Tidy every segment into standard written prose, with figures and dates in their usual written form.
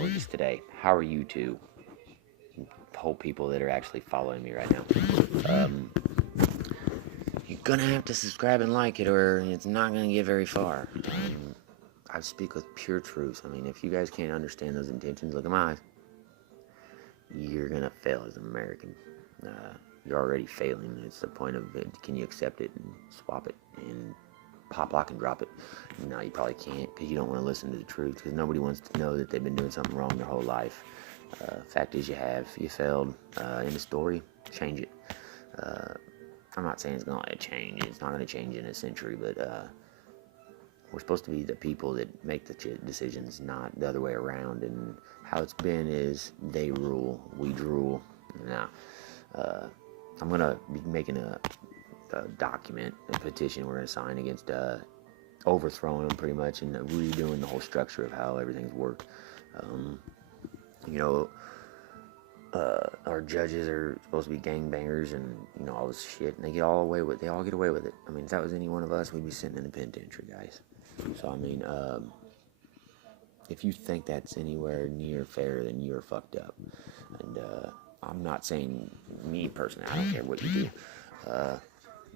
record this today. How are you two whole people that are actually following me right now? You're gonna have to subscribe and like it, or it's not gonna get very far. I speak with pure truth. I mean, if you guys can't understand those intentions, look at my eyes. You're gonna fail as an American. You're already failing. It's the point of it. Can you accept it and swap it and pop, lock, and drop it? No, you probably can't because you don't want to listen to the truth because nobody wants to know that they've been doing something wrong their whole life. Fact is, you have. You failed. In the story, change it. I'm not saying it's going to change. It's not going to change in a century, but we're supposed to be the people that make the decisions, not the other way around. And how it's been is they rule, we drool. Now, I'm going to be making a document, a petition we're going to sign against overthrowing them pretty much and redoing the whole structure of how everything's worked. You know, our judges are supposed to be gangbangers and, you know, all this shit, and they all get away with it. I mean, if that was any one of us, we'd be sitting in the penitentiary, guys. So, I mean, if you think that's anywhere near fair, then you're fucked up. And, I'm not saying me personally, I don't care what you do.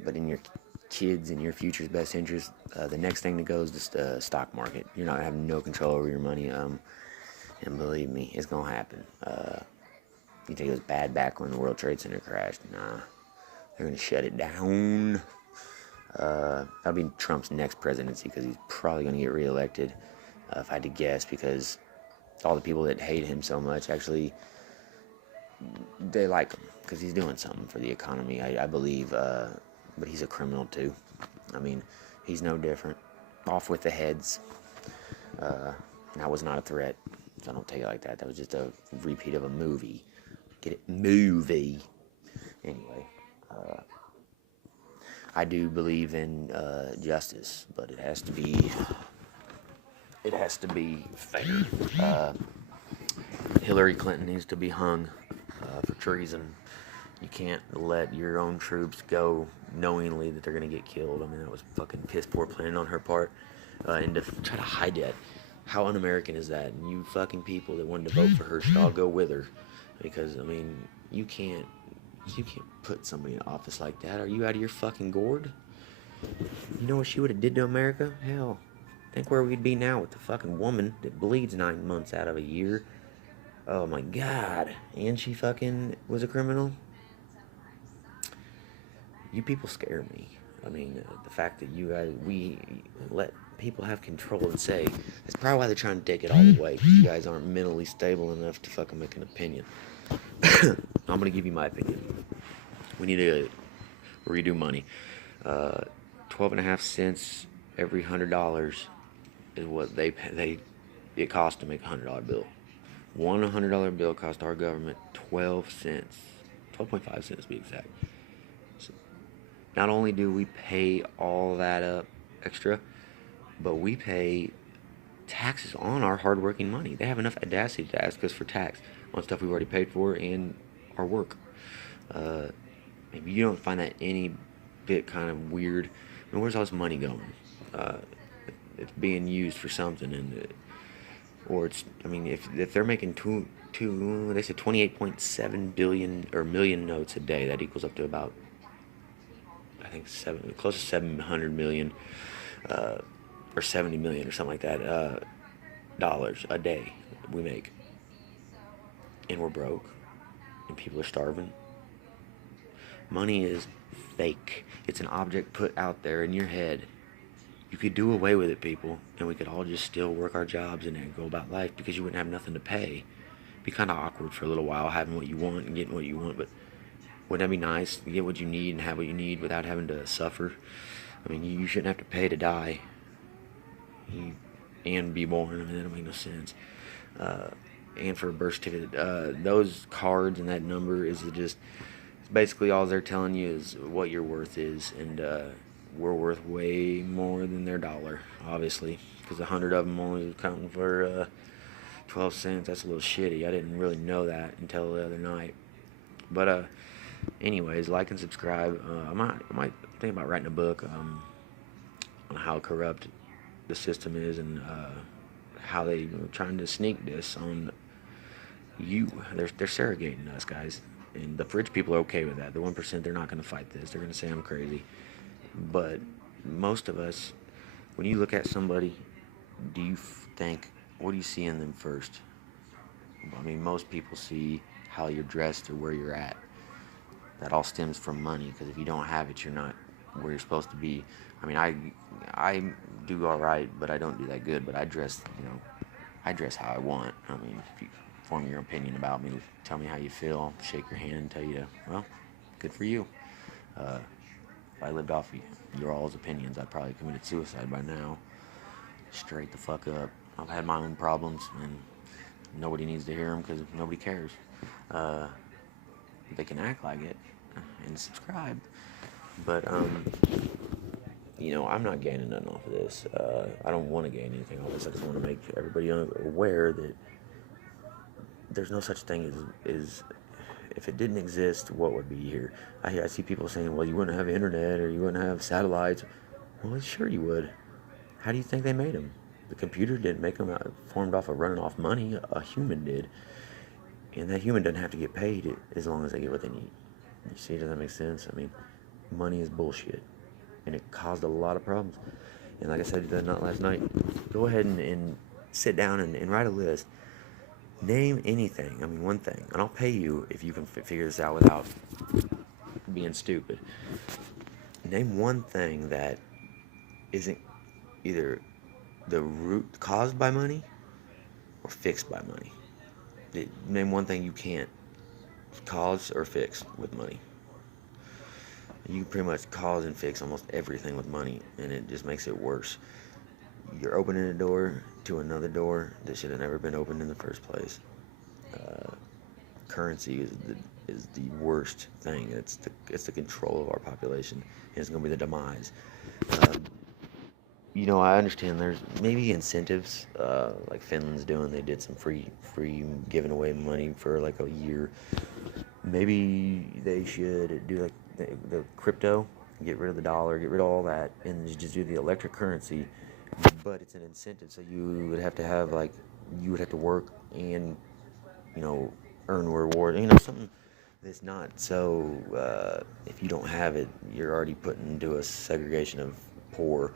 But in your kids and your future's best interest, the next thing that goes is the stock market. You're not gonna have no control over your money, and believe me, it's gonna happen. You think it was bad back when the World Trade Center crashed? Nah, they're gonna shut it down. That'll be Trump's next presidency because he's probably gonna get reelected, if I had to guess, because all the people that hate him so much actually they like him because he's doing something for the economy. I believe, but he's a criminal too. I mean, he's no different. Off with the heads. That was not a threat, so don't take it like that. That was just a repeat of a movie. Get it? Movie. Anyway, I do believe in justice, but it has to be fair. Hillary Clinton needs to be hung for treason. You can't let your own troops go knowingly that they're going to get killed. I mean, that was fucking piss poor planning on her part. And to try to hide that. How un-American is that? And you fucking people that wanted to vote for her should all go with her. Because, I mean, you can't put somebody in office like that. Are you out of your fucking gourd? You know what she would have did to America? Hell, think where we'd be now with the fucking woman that bleeds 9 months out of a year. Oh my god. And she fucking was a criminal? You people scare me. I mean, the fact that we let people have control and say, that's probably why they're trying to take it all away, because you guys aren't mentally stable enough to fucking make an opinion. I'm gonna give you my opinion. We need to redo money. 12.5 cents every $100 is what it costs to make a $100 bill. One $100 bill cost our government 12 cents. 12.5 cents to be exact. So not only do we pay all that up extra, but we pay taxes on our hardworking money. They have enough audacity to ask us for tax on stuff we've already paid for and our work. If you don't find that any bit kind of weird, I mean, where's all this money going? It's being used for something, and or it's, I mean, if they're making they said 28.7 billion or million notes a day, that equals up to about, I think close to 700 million, or 70 million or something like that, dollars a day we make, and we're broke, and people are starving. Money is fake. It's an object put out there in your head. You could do away with it, people, and we could all just still work our jobs and go about life because you wouldn't have nothing to pay. It'd be kind of awkward for a little while having what you want and getting what you want, but wouldn't that be nice? You get what you need and have what you need without having to suffer. I mean, you shouldn't have to pay to die and be born. I mean, that don't make no sense. And for a birth certificate, those cards and that number is just basically all they're telling you is what your worth is, and we're worth way more than their dollar, obviously, because 100 of them only was counting for 12 cents. That's a little shitty. I didn't really know that until the other night. But anyways, like and subscribe. I might think about writing a book on how corrupt the system is and how they trying to sneak this on you. They're surrogating us, guys. And the rich people are okay with that. The 1%, they're not going to fight this. They're going to say I'm crazy. But most of us, when you look at somebody, do you think, what do you see in them first? I mean, most people see how you're dressed or where you're at. That all stems from money, because if you don't have it, you're not where you're supposed to be. I mean, I do all right, but I don't do that good. But I dress, I dress how I want. I mean, if you form your opinion about me, tell me how you feel, shake your hand, and tell you, well, good for you. If I lived off your all's opinions, I'd probably committed suicide by now. Straight the fuck up. I've had my own problems, and nobody needs to hear them because nobody cares. They can act like it and subscribe, but I'm not gaining nothing off of this. I don't want to gain anything off this. I just want to make everybody aware that there's no such thing as if it didn't exist, what would be here? I see people saying, well, you wouldn't have internet or you wouldn't have satellites. Well, sure you would. How do you think they made them? The computer didn't make them formed off of running off money. A human did. And that human doesn't have to get paid as long as they get what they need. You see, does that make sense? I mean, money is bullshit. And it caused a lot of problems. And like I said last night, go ahead and sit down and write a list. Name anything. I mean, one thing. And I'll pay you if you can figure this out without being stupid. Name one thing that isn't either the root caused by money or fixed by money. Name one thing you can't cause or fix with money. You can pretty much cause and fix almost everything with money, and it just makes it worse. You're opening a door to another door that should have never been opened in the first place. Currency is the worst thing. It's the control of our population, and it's going to be the demise. I understand there's maybe incentives, like Finland's doing. They did some free giving away money for like a year. Maybe they should do like the crypto, get rid of the dollar, get rid of all that, and just do the electric currency. But it's an incentive, so you would have to work and earn reward. Something that's not so. If you don't have it, you're already put into a segregation of poor.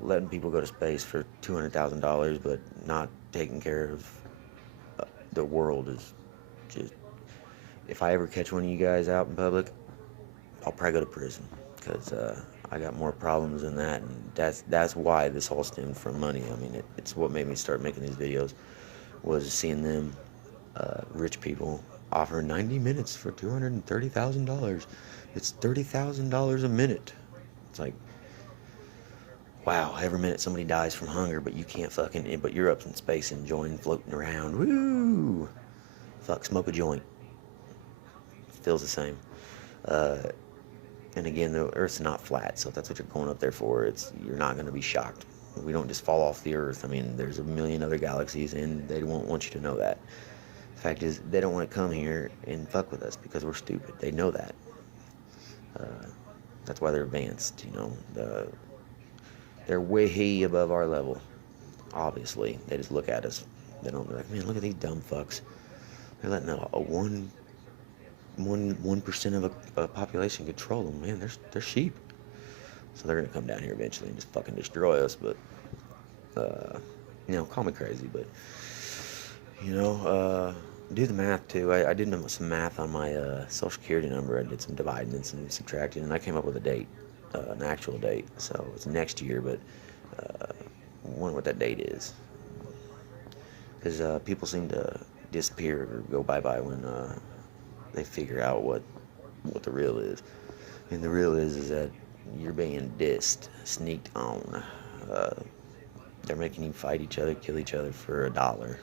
Letting people go to space for $200,000, but not taking care of the world is just. If I ever catch one of you guys out in public, I'll probably go to prison because I got more problems than that, and that's why this all stemmed from money. I mean, it's what made me start making these videos was seeing them rich people offer 90 minutes for $230,000. It's $30,000 a minute. It's like, wow, every minute somebody dies from hunger, but you can't but you're up in space enjoying floating around. Woo! Smoke a joint. Feels the same. And again, the Earth's not flat, so if that's what you're going up there for, you're not going to be shocked. We don't just fall off the Earth. I mean, there's a million other galaxies, and they won't want you to know that. The fact is, they don't want to come here and fuck with us because we're stupid. They know that. That's why they're advanced, They're way above our level. Obviously, they just look at us. They don't be like, man, look at these dumb fucks. They're letting a 1% of a population control them. Man, they're sheep. So they're gonna come down here eventually and just fucking destroy us. But call me crazy, but do the math too. I did some math on my social security number. I did some dividing and some subtracting, and I came up with a date. An actual date, so it's next year, but I wonder what that date is, because people seem to disappear or go bye-bye when they figure out what the real is, and the real is that you're being sneaked on. They're making you fight each other, kill each other for $1,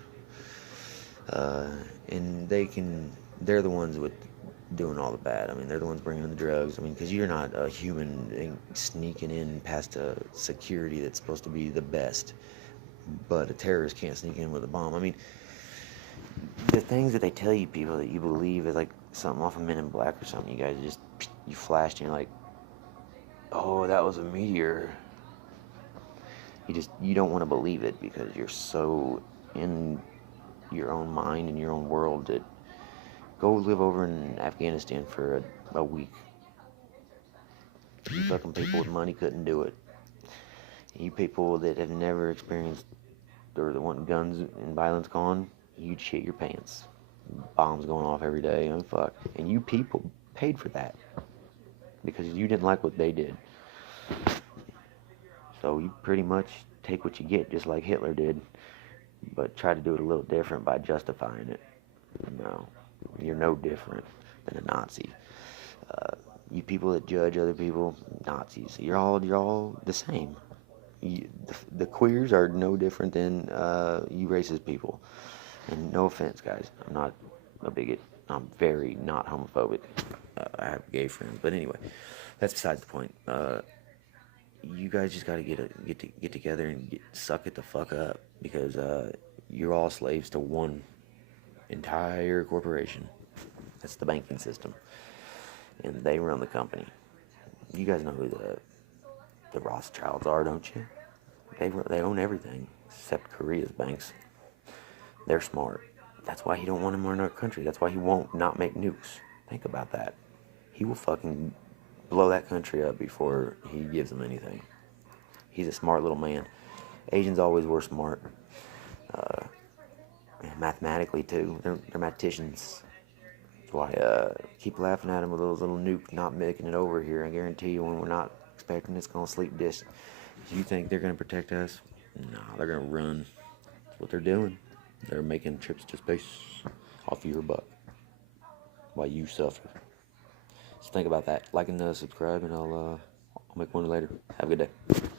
and they're the ones with doing all the bad. I mean, they're the ones bringing in the drugs. I mean, because you're not a human sneaking in past a security that's supposed to be the best, but a terrorist can't sneak in with a bomb. I mean, the things that they tell you people that you believe is like something off of Men in Black or something. You guys you flashed and you're like, oh, that was a meteor. You don't want to believe it because you're so in your own mind and your own world that go live over in Afghanistan for a week. You fucking people with money couldn't do it. You people that have never experienced or that want guns and violence gone, you'd shit your pants. Bombs going off every day, and fuck. And you people paid for that because you didn't like what they did. So you pretty much take what you get, just like Hitler did, but try to do it a little different by justifying it. No, you're no different than a Nazi. You people that judge other people, Nazis. You're all the same. The queers are no different than you racist people. And no offense, guys, I'm not a bigot. I'm very not homophobic. I have gay friends, but anyway, that's besides the point. You guys just gotta get together and suck it the fuck up because you're all slaves to one entire corporation. That's the banking system, and they run the company. You guys know who the Rothschilds are, don't you? They own everything except Korea's banks. They're smart. That's why he don't want them in our country. That's why he won't not make nukes. Think about that. He will fucking blow that country up before he gives them anything. He's a smart little man. Asians always were smart. Mathematically too. They're mathematicians. That's why keep laughing at him with those little nukes not making it over here. I guarantee you when we're not expecting it's gonna sleep dish. Do you think they're gonna protect us? No, they're gonna run. That's what they're doing. They're making trips to space off of your butt while you suffer. So think about that. Like and subscribe, and I'll make one later. Have a good day.